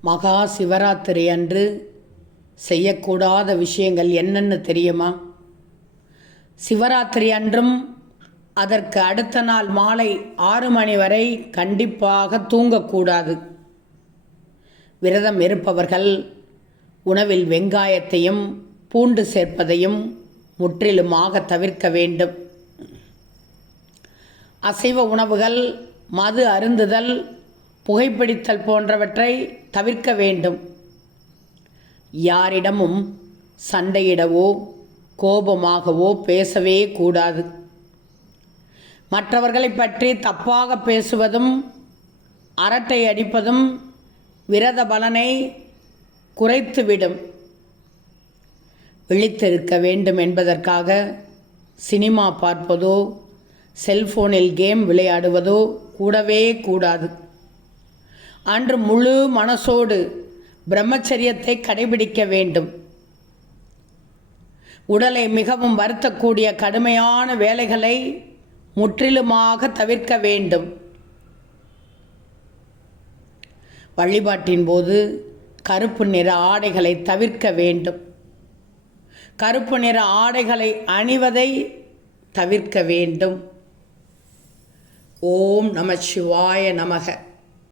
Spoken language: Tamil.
மகா சிவராத்திரி அன்று செய்யக்கூடாத விஷயங்கள் என்னென்னு தெரியுமா? சிவராத்திரி அன்றும் அதற்கு அடுத்த நாள் மாலை ஆறு மணி வரை கண்டிப்பாக தூங்கக்கூடாது. விரதம் இருப்பவர்கள் உணவில் வெங்காயத்தையும் பூண்டு சேர்ப்பதையும் முற்றிலுமாக தவிர்க்க வேண்டும். அசைவ உணவுகள் மது அருந்துதல் புகைப்பிடித்தல் போன்றவற்றை தவிர்க்க வேண்டும். யாரிடமும் சண்டையிடவோ கோபமாகவோ பேசவே கூடாது. மற்றவர்களை பற்றி தப்பாக பேசுவதும் அரட்டை அடிப்பதும் விரத பலனை குறைத்துவிடும். விழித்திருக்க வேண்டும் என்பதற்காக சினிமா பார்ப்பதோ செல்போனில் கேம் விளையாடுவதோ கூடவே கூடாது. அன்று முழு மனசோடு பிரம்மச்சரியத்தை கடைபிடிக்க வேண்டும். உடலை மிகவும் வருத்தக்கூடிய கடுமையான வேலைகளை முற்றிலுமாக தவிர்க்க வேண்டும். வழிபாட்டின் போது கருப்பு நிற ஆடைகளை தவிர்க்க வேண்டும். கருப்பு நிற ஆடைகளை அணிவதை தவிர்க்க வேண்டும். ஓம் நம சிவாய நமக.